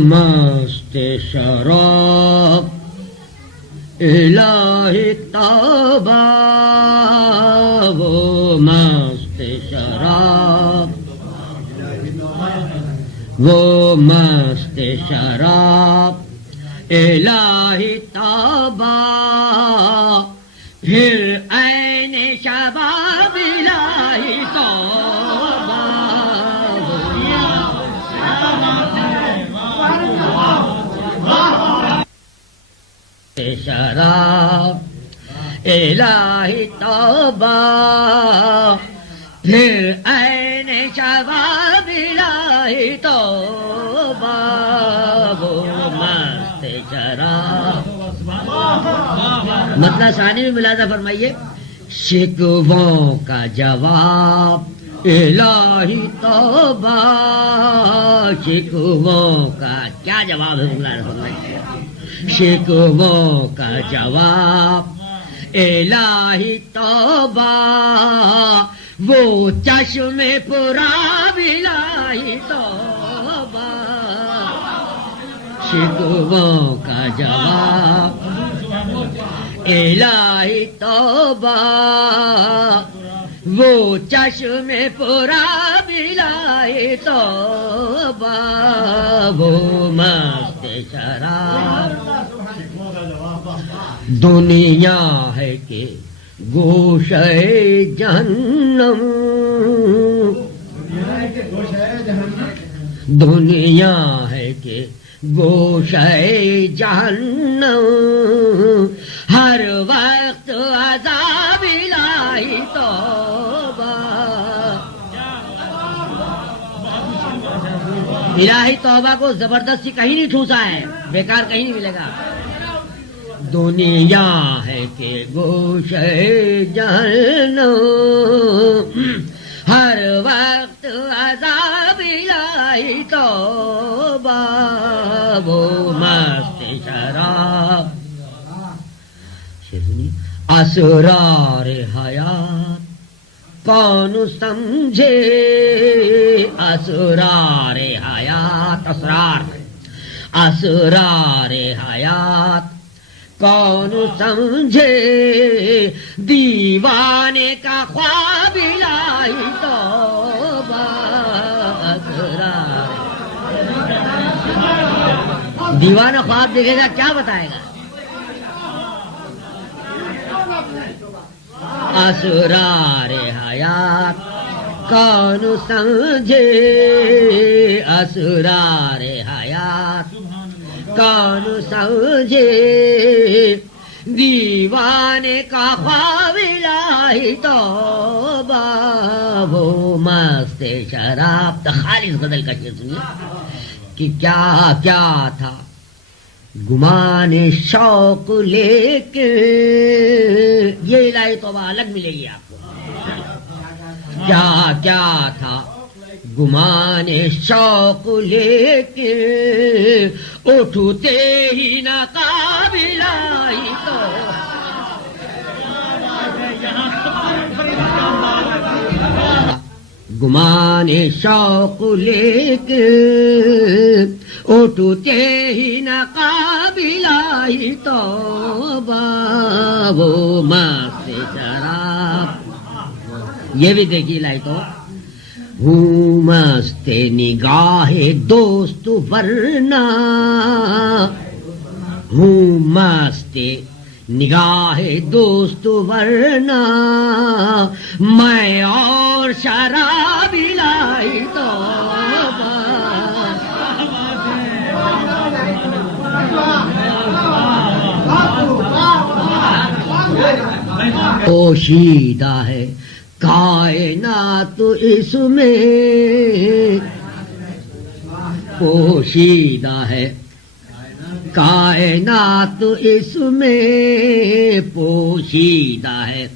مست شراب الہی توبہ، وہ مست شراب، وہ مست شراب الہی توبہ، پھر عین شباب الہی توبہ، شراب الہی توبہ، پھر عین شباب الہی توبہ، وہ مست شراب۔ مطلب ثانی میں ملاحظہ فرمائیے، شکووں کا جواب الہی توبہ، شکووں کا کیا جواب ہے؟ ملاحظہ فرمائیے، شکووں کا جواب الہی توبہ، وہ چشم پرآب الہی توبہ، شکووں کا جواب الہی توبہ، وہ چشم پرآب الہی توبہ، وہ مست شراب۔ دنیا ہے کہ گوشہ جہنم، دنیا ہے کہ گوشہ جہنم، ہر وقت عذاب الہی توبہ، الہی توبہ کو زبردستی کہیں نہیں ٹھوسا ہے، بیکار کہیں نہیں ملے گا۔ دنیا ہے کہ گوشہ جہنم، ہر وقت عذاب الہی توبہ، وہ مست شراب۔ اسرار حیات کون سمجھے، اسرار حیات، اسرار حیات کون سمجھے، دیوانے کا خواب الہی توبہ، اسرار دیوانہ خواب دیکھے گا کیا بتائے گا؟ اسرار حیات کون سمجھے، اسرار حیات کون سمجھے، دیوانے کا خواب الہی توبہ، وہ مست شراب۔ تو خالص غزل کا شعر سنیے کہ کیا کیا تھا گمان شوق لے کے، یہ الہی توبہ الگ ملے گی آپ کو۔ کیا کیا تھا گمان شوق لے کے، اٹھتے ہی نقاب الہی توبہ، گمان شوق لے کے، اٹھتے ہی نقاب الہی توبہ، وہ مست شراب۔ یہ بھی دیکھیے الہی توبہ، ہوں مست نگاہ دوست ورنہ، ہوں مست نگاہ دوست ورنہ، میں اور شراب الہی توبہ، پوشیدہ ہے کائنات اس میں، پوشیدہ ہے کائنات اس میں، پوشیدہ ہے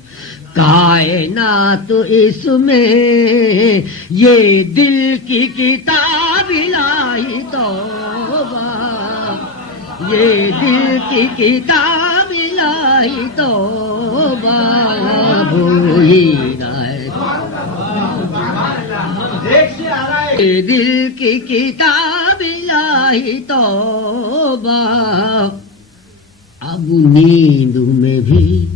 کائنات اس میں، یہ دل کی کتاب الہی توبہ، یہ دل کی کتاب الہی توبہ، بھولنا ہے یہ دل کی کتاب الہی الہی توبہ اب نیند میں بھی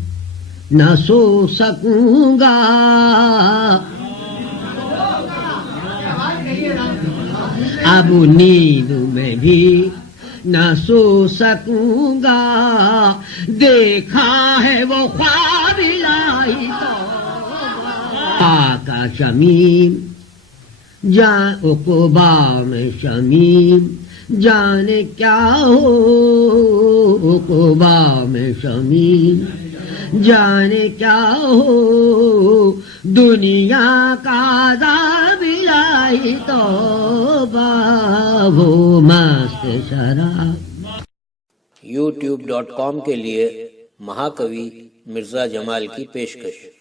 نہ سو سکوں گا اب نیند میں بھی نہ سو سکوں گا دیکھا ہے وہ خواب الہی کا شمیم جان عقبا میں شمیم جانے کیا ہو عقبا میں شمیم جانے کیا ہو دنیا کا عذاب الہی توبہ وہ مست شراب۔ youtube.com کے لیے مہاکوی مرزا جمال کی پیشکش۔